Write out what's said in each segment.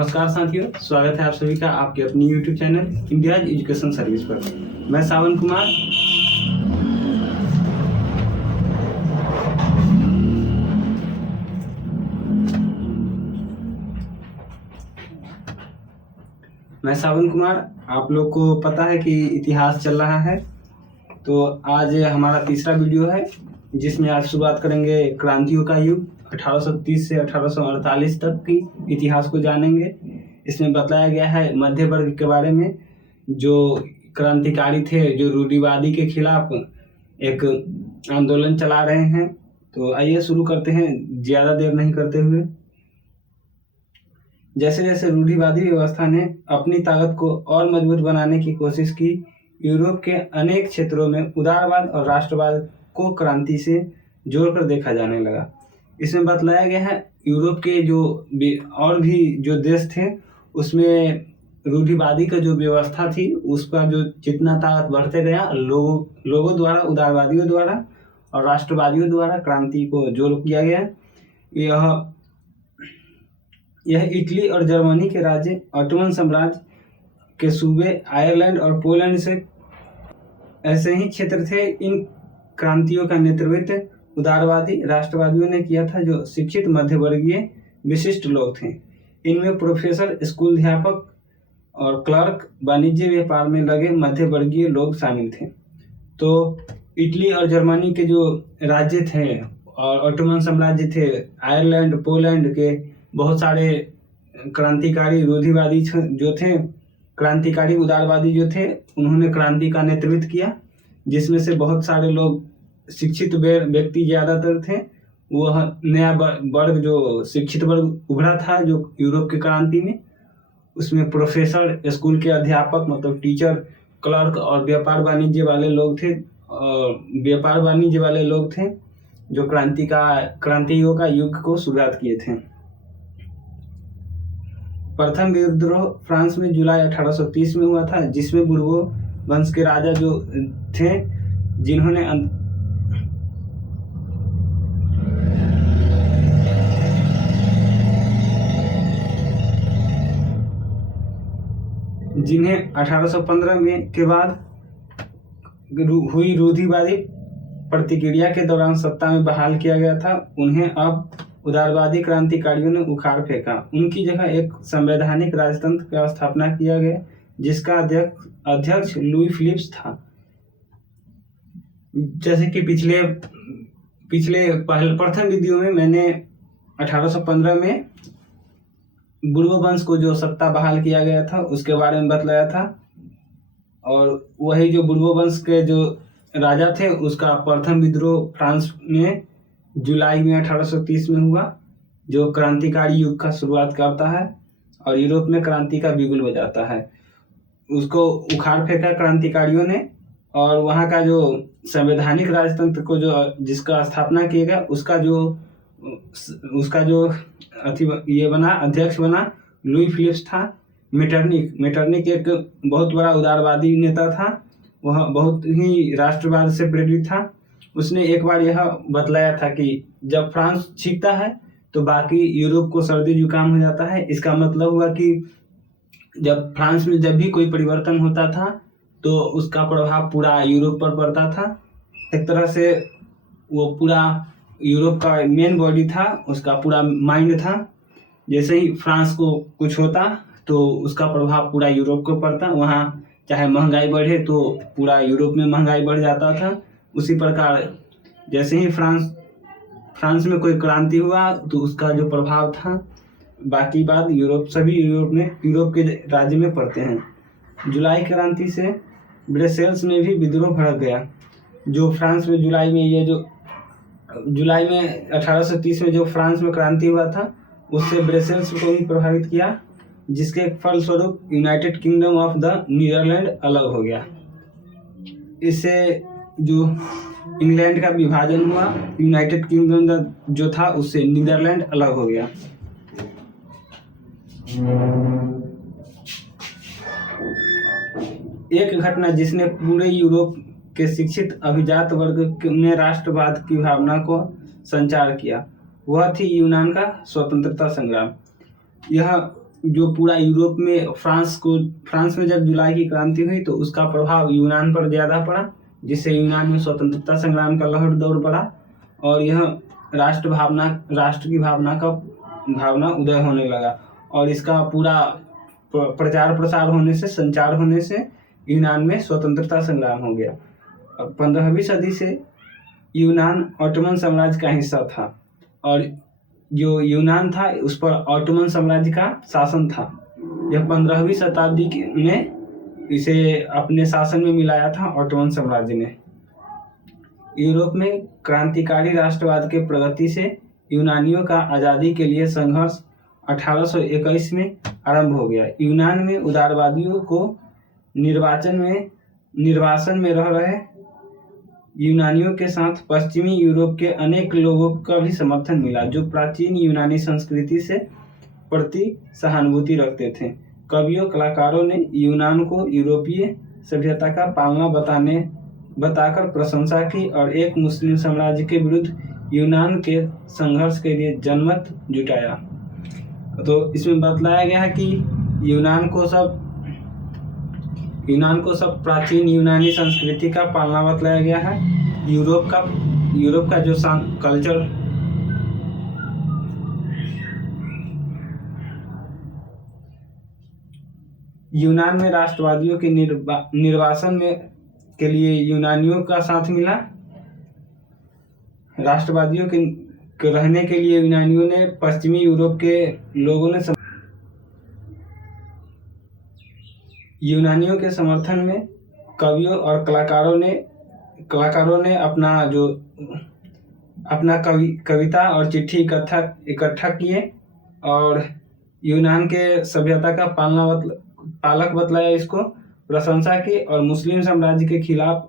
नमस्कार साथियों, स्वागत है आप सभी का आपके अपनी YouTube channel India education service पर। मैं सावन कुमार आप लोग को पता है कि इतिहास चल रहा है, तो आज हमारा तीसरा वीडियो है जिसमें आज शुरुआत करेंगे क्रांतियों का युग 1830 से 1848 तक की इतिहास को जानेंगे। इसमें बताया गया है मध्य वर्ग के बारे में, जो क्रांतिकारी थे, जो रूढ़िवादी के खिलाफ एक आंदोलन चला रहे हैं। तो आइए शुरू करते हैं ज़्यादा देर नहीं करते हुए। जैसे जैसे रूढ़िवादी व्यवस्था ने अपनी ताकत को और मजबूत बनाने की कोशिश की, यूरोप के अनेक क्षेत्रों में उदारवाद और राष्ट्रवाद को क्रांति से जोड़कर देखा जाने लगा। इसमें बतलाया गया है यूरोप के जो और भी जो देश थे उसमें रूढ़िवादी का जो व्यवस्था थी उसका जो जितना ताकत बढ़ते गया, लोगों द्वारा, उदारवादियों द्वारा और राष्ट्रवादियों द्वारा क्रांति को जोड़ किया गया। यह इटली और जर्मनी के राज्य, ऑटोमन साम्राज्य के सूबे, आयरलैंड और पोलैंड से ऐसे ही क्षेत्र थे। इन क्रांतियों का नेतृत्व उदारवादी राष्ट्रवादियों ने किया था, जो शिक्षित मध्यवर्गीय विशिष्ट लोग थे। इनमें प्रोफेसर, स्कूल अध्यापक और क्लर्क, वाणिज्य व्यापार में लगे मध्यवर्गीय लोग शामिल थे। तो इटली और जर्मनी के जो राज्य थे और ऑटोमन साम्राज्य थे, आयरलैंड, पोलैंड के बहुत सारे क्रांतिकारी रूढ़िवादी जो थे, क्रांतिकारी उदारवादी जो थे, उन्होंने क्रांति का नेतृत्व किया, जिसमें से बहुत सारे लोग शिक्षित व्यक्ति ज़्यादातर थे। वह नया वर्ग, जो शिक्षित वर्ग उभरा था जो यूरोप की क्रांति में, उसमें प्रोफेसर, स्कूल के अध्यापक मतलब टीचर, क्लर्क और व्यापार वाणिज्य वाले लोग थे। जो क्रांतियों का युग को शुरुआत किए थे। प्रथम विद्रोह फ्रांस में जुलाई 1830 में हुआ था, जिसमें बुर्बो वंश के राजा जो थे, जिन्हें 1815 में के बाद हुई रूढ़िवादी प्रतिक्रिया के दौरान सत्ता में बहाल किया गया था, उन्हें अब उदारवादी क्रांतिकारियों ने उखाड़ फेंका। उनकी जगह एक संवैधानिक राजतंत्र का स्थापना किया गया, जिसका अध्यक्ष लुई फिलिप्स था। जैसे कि प्रथम वीडियो में मैंने 1815 में बुर्बो वंश को जो सत्ता बहाल किया गया था उसके बारे में बतलाया था, और वही जो बुर्बो वंश के जो राजा थे उसका प्रथम विद्रोह फ्रांस में जुलाई में 1830 में हुआ, जो क्रांतिकारी युग का शुरुआत करता है और यूरोप में क्रांति का बिगुल बजाता है। उसको उखाड़ फेंका क्रांतिकारियों ने, और वहाँ का जो संवैधानिक राजतंत्र को जिसका स्थापना किया गया उसका जो अध्यक्ष बना लुई फिलिप्स था। मेटरनिक एक बहुत बड़ा उदारवादी नेता था, वह बहुत ही राष्ट्रवाद से प्रेरित था। उसने एक बार यह बतलाया था कि जब फ्रांस छींकता है तो बाकी यूरोप को सर्दी जुकाम हो जाता है। इसका मतलब हुआ कि जब फ्रांस में जब भी कोई परिवर्तन होता था तो उसका प्रभाव पूरा यूरोप पर पड़ता था। एक तरह से वो पूरा यूरोप का मेन बॉडी था, उसका पूरा माइंड था। जैसे ही फ्रांस को कुछ होता तो उसका प्रभाव पूरा यूरोप को पड़ता। वहाँ चाहे महंगाई बढ़े तो पूरा यूरोप में महंगाई बढ़ जाता था। उसी प्रकार जैसे ही फ्रांस में कोई क्रांति हुआ तो उसका जो प्रभाव था बाकी बात सभी यूरोप के राज्य में पड़ते हैं। जुलाई क्रांति से ब्रसेल्स में भी विद्रोह भड़क गया। जो फ्रांस में जुलाई में 1830 में जो फ्रांस में क्रांति हुआ था उससे ब्रसेल्स को भी प्रभावित किया, जिसके फलस्वरूप United Kingdom of the Netherlands अलग हो गया। इससे जो इंग्लैंड का विभाजन हुआ, यूनाइटेड किंगडम जो था उससे नीदरलैंड अलग हो गया। एक घटना जिसने पूरे यूरोप के शिक्षित अभिजात वर्ग में राष्ट्रवाद की भावना को संचार किया, वह थी यूनान का स्वतंत्रता संग्राम। यह जो पूरा यूरोप में फ्रांस में जब जुलाई की क्रांति हुई तो उसका प्रभाव यूनान पर ज़्यादा पड़ा, जिससे यूनान में स्वतंत्रता संग्राम का लहर दौर बढ़ा और यह राष्ट्र की भावना उदय होने लगा और इसका पूरा प्रचार प्रसार होने से, संचार होने से यूनान में स्वतंत्रता संग्राम हो गया। 15वीं सदी से यूनान ऑटोमन साम्राज्य का हिस्सा था और जो यूनान था उस पर ऑटोमन साम्राज्य का शासन था। यह 15वीं शताब्दी में इसे अपने शासन में मिलाया था ऑटोमन साम्राज्य ने। यूरोप में क्रांतिकारी राष्ट्रवाद के प्रगति से यूनानियों का आज़ादी के लिए संघर्ष 1821 में आरंभ हो गया। यूनान में उदारवादियों को निर्वासन में रह रहे यूनानियों के साथ पश्चिमी यूरोप के अनेक लोगों का भी समर्थन मिला, जो प्राचीन यूनानी संस्कृति से प्रति सहानुभूति रखते थे। कवियों, कलाकारों ने यूनान को यूरोपीय सभ्यता का पालना बताकर प्रशंसा की और एक मुस्लिम साम्राज्य के विरुद्ध यूनान के संघर्ष के लिए जनमत जुटाया। तो इसमें बतलाया गया है कि यूनान को सब प्राचीन यूनानी संस्कृति का पालना बतलाया गया है। यूरोप का जो कल्चर यूनान में राष्ट्रवादियों के निर्वासन के लिए यूनानियों का साथ मिला। राष्ट्रवादियों के रहने के लिए यूनानियों ने पश्चिमी यूरोप के लोगों ने यूनानियों के समर्थन में कवियों और कलाकारों ने अपना कविता और चिट्ठी इकट्ठा किए और यूनान के सभ्यता का पालक बतलाया, इसको प्रशंसा की और मुस्लिम साम्राज्य के खिलाफ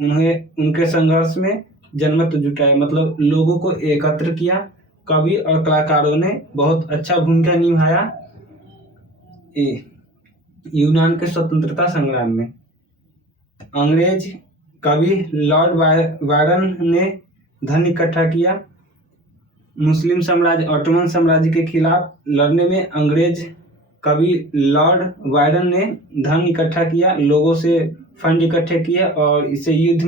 उनके संघर्ष में जनमत जुटाया, मतलब लोगों को एकत्र किया। कवि और कलाकारों ने बहुत अच्छा भूमिका निभाया यूनान के स्वतंत्रता संग्राम में। अंग्रेज कवि लॉर्ड बायरन ने धन इकट्ठा किया। मुस्लिम साम्राज्य ऑटोमन साम्राज्य के खिलाफ लड़ने में अंग्रेज कवि लॉर्ड बायरन ने धन इकट्ठा किया, लोगों से फंड इकट्ठे किए और इसे युद्ध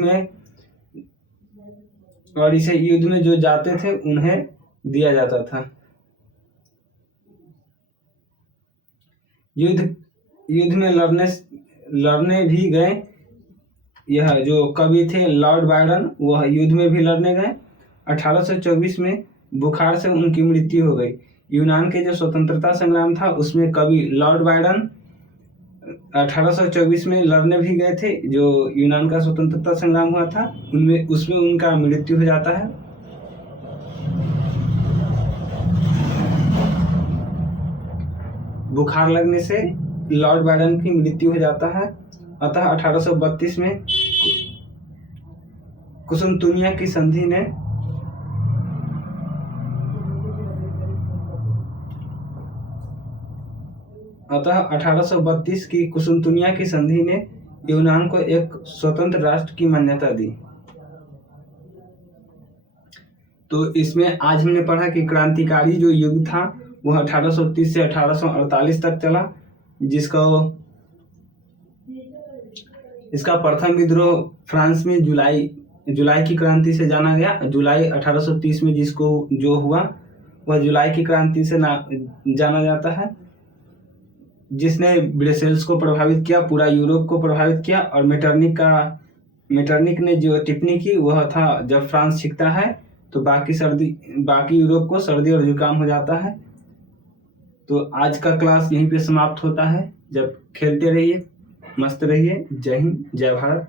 में जो जाते थे उन्हें दिया जाता था। युद्ध में लड़ने भी गए। यह जो कवि थे लॉर्ड बायरन, वह युद्ध में भी लड़ने गए। 1824 में बुखार से उनकी मृत्यु हो गई। यूनान के जो स्वतंत्रता संग्राम था उसमें कवि लॉर्ड बायरन 1824 में लड़ने भी गए थे। जो यूनान का स्वतंत्रता संग्राम हुआ था उसमें उनका मृत्यु हो जाता है। बुखार लगने से लॉर्ड बायरन की मृत्यु हो जाता है। अतः 1832 में कुसुनतुनिया की संधि ने अतः 1832 की कुसुनतुनिया की संधि ने यूनान को एक स्वतंत्र राष्ट्र की मान्यता दी। तो इसमें आज हमने पढ़ा कि क्रांतिकारी जो युग था वह 1830 से 1848 तक चला, इसका प्रथम विद्रोह फ्रांस में जुलाई की क्रांति से जाना गया। जुलाई 1830 में जो हुआ वह जुलाई की क्रांति से जाना जाता है, जिसने ब्रसेल्स को प्रभावित किया, पूरा यूरोप को प्रभावित किया। और मेटरनिक ने जो टिप्पणी की वह था, जब फ्रांस छिकता है तो बाकी यूरोप को सर्दी और जुकाम हो जाता है। तो आज का क्लास यहीं पे समाप्त होता है। जब खेलते रहिए, मस्त रहिए। जय हिंद, जय भारत।